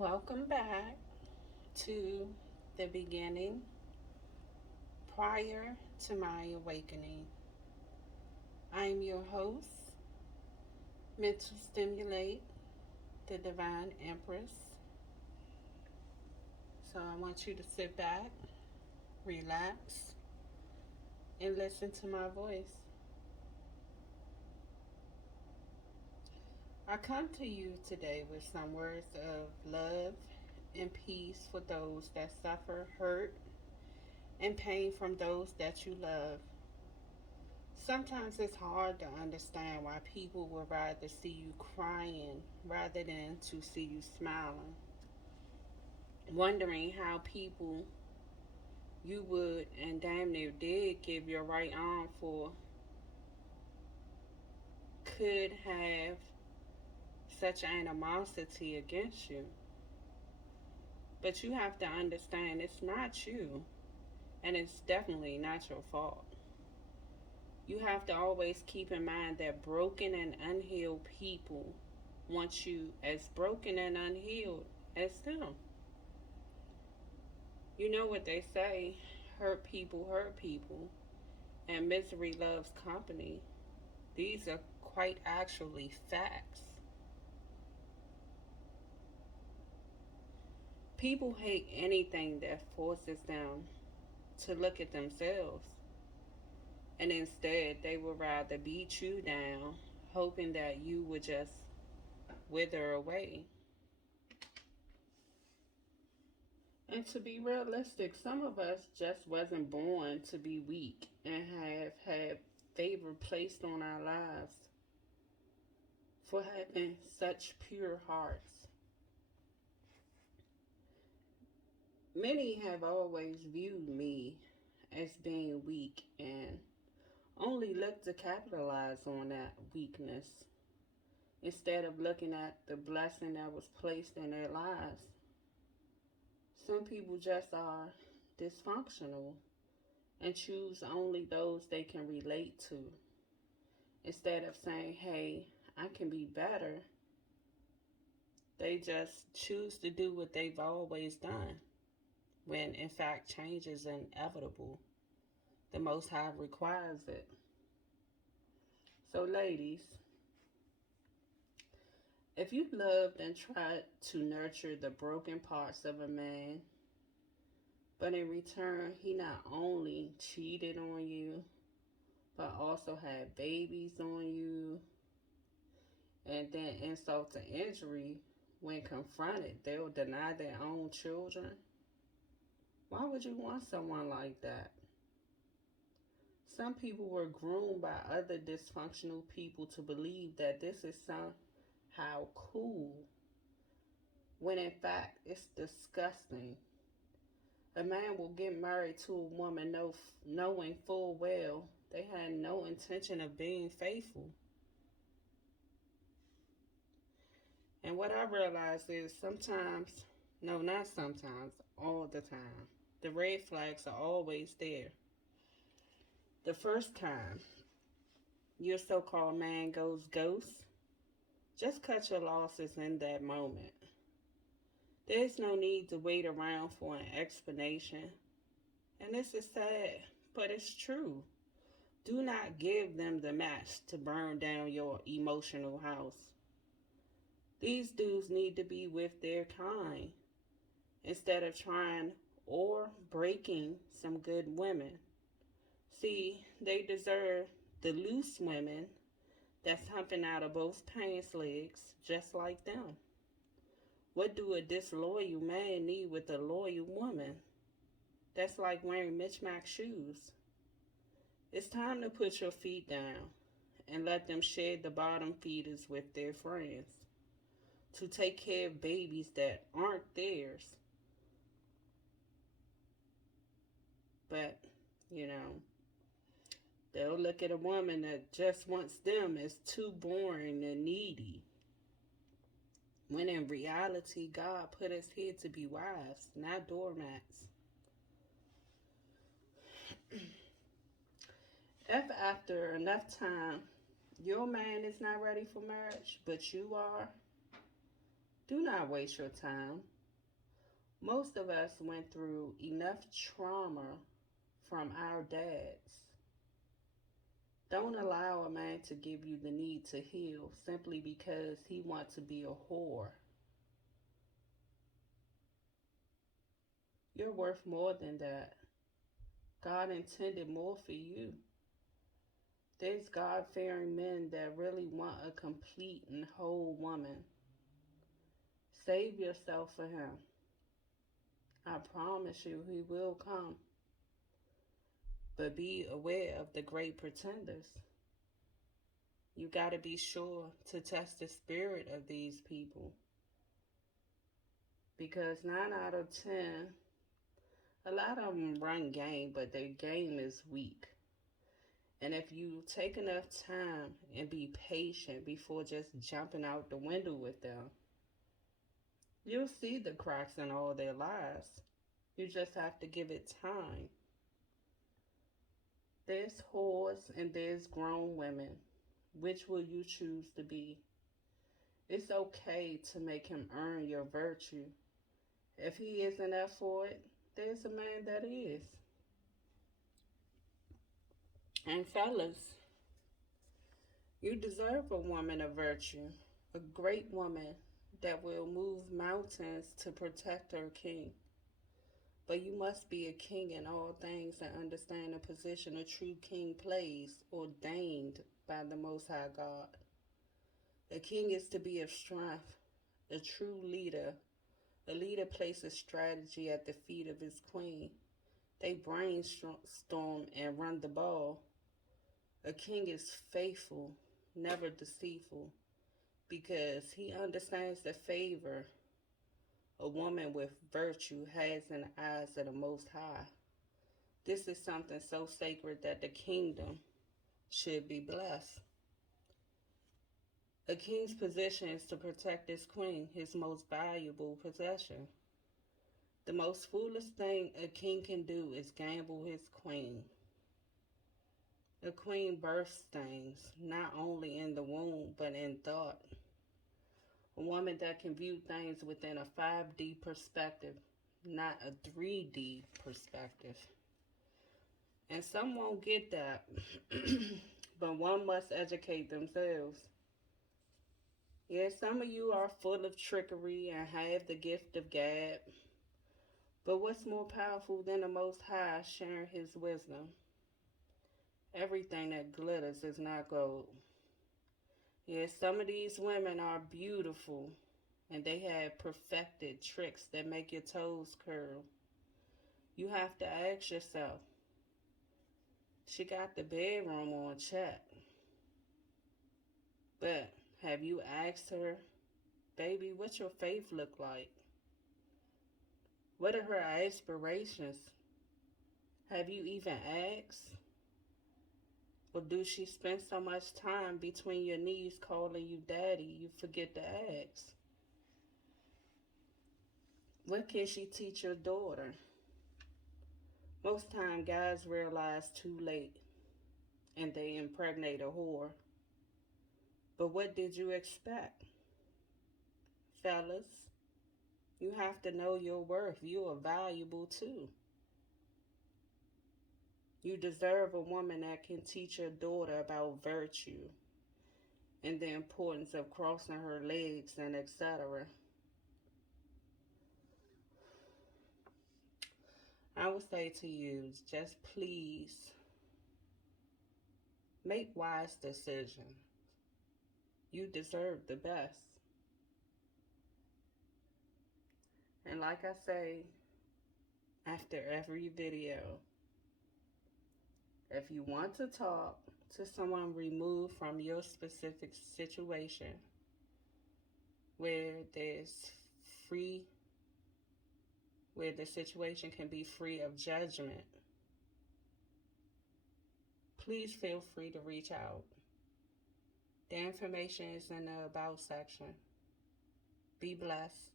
Welcome back to the beginning prior to my awakening. I'm your host, Mental Stimulate, the Divine Empress. So I want you to sit back, relax, and listen to my voice. I come to you today with some words of love and peace for those that suffer hurt and pain from those that you love. Sometimes it's hard to understand why people would rather see you crying rather than to see you smiling. Wondering how people you would and damn near did give your right arm for could have such animosity against you. But you have to understand it's not you, and it's definitely not your fault. You have to always keep in mind that broken and unhealed people want you as broken and unhealed as them. You know what they say, hurt people, and misery loves company. These are quite actually facts. People hate anything that forces them to look at themselves, and instead they would rather beat you down, hoping that you would just wither away. And to be realistic, some of us just wasn't born to be weak and have had favor placed on our lives for having such pure hearts. Many have always viewed me as being weak and only looked to capitalize on that weakness instead of looking at the blessing that was placed in their lives. Some people just are dysfunctional and choose only those they can relate to. Instead of saying, hey, I can be better, they just choose to do what they've always done, when in fact change is inevitable. The Most High requires it. So, ladies, if you loved and tried to nurture the broken parts of a man, but in return he not only cheated on you, but also had babies on you, and then insult to injury, when confronted, they'll deny their own children. Why would you want someone like that? Some people were groomed by other dysfunctional people to believe that this is somehow cool, when in fact it's disgusting. A man will get married to a woman knowing full well they had no intention of being faithful. And what I realized is sometimes, no, not sometimes, all the time, the red flags are always there. The first time your so called man goes ghost, just cut your losses in that moment. There's no need to wait around for an explanation. And this is sad, but it's true. Do not give them the match to burn down your emotional house. These dudes need to be with their kind instead of trying or breaking some good women. See, they deserve the loose women that's humping out of both pants legs just like them. What do a disloyal man need with a loyal woman? That's like wearing mismatched shoes. It's time to put your feet down and let them shed the bottom feeders with their friends to take care of babies that aren't theirs. But, you know, they'll look at a woman that just wants them as too boring and needy. When in reality, God put us here to be wives, not doormats. If after enough time your man is not ready for marriage, but you are, Do not waste your time. Most of us went through enough trauma from our dads. Don't allow a man to give you the need to heal simply because he wants to be a whore. You're worth more than that. God intended more for you. There's God fearing men that really want a complete and whole woman. Save yourself for him. I promise you, he will come. But be aware of the great pretenders. You got to be sure to test the spirit of these people. Because 9 out of 10, a lot of them run game, but their game is weak. And if you take enough time and be patient before just jumping out the window with them, you'll see the cracks in all their lives. You just have to give it time. There's whores and there's grown women. Which will you choose to be? It's okay to make him earn your virtue. If he isn't up for it, there's a man that is. And fellas, you deserve a woman of virtue, a great woman that will move mountains to protect her king. But you must be a king in all things and understand the position a true king plays, ordained by the Most High God. A king is to be of strength, a true leader. A leader places strategy at the feet of his queen. They brainstorm and run the ball. A king is faithful, never deceitful, because he understands the favor a woman with virtue has in the eyes of the Most High. This is something so sacred that the kingdom should be blessed. A king's position is to protect his queen, his most valuable possession. The most foolish thing a king can do is gamble his queen. A queen births things, not only in the womb, but in thought. A woman that can view things within a 5D perspective, not a 3D perspective. And some won't get that, but one must educate themselves. Yes, some of you are full of trickery and have the gift of gab. But what's more powerful than the Most High sharing his wisdom? Everything that glitters is not gold. Yes, some of these women are beautiful and they have perfected tricks that make your toes curl. You have to ask yourself, she got the bedroom on check. But have you asked her, baby, what's your faith look like? What are her aspirations? Have you even asked? Or do she spend so much time between your knees calling you daddy you forget to ask? What can she teach your daughter? Most time guys realize too late and they impregnate a whore. But what did you expect? Fellas, you have to know your worth. You are valuable too. You deserve a woman that can teach your daughter about virtue and the importance of crossing her legs and etc. I would say to you, just please make wise decisions. You deserve the best. And like I say after every video, if you want to talk to someone removed from your specific situation where the situation can be free of judgment, please feel free to reach out. The information is in the About section. Be blessed.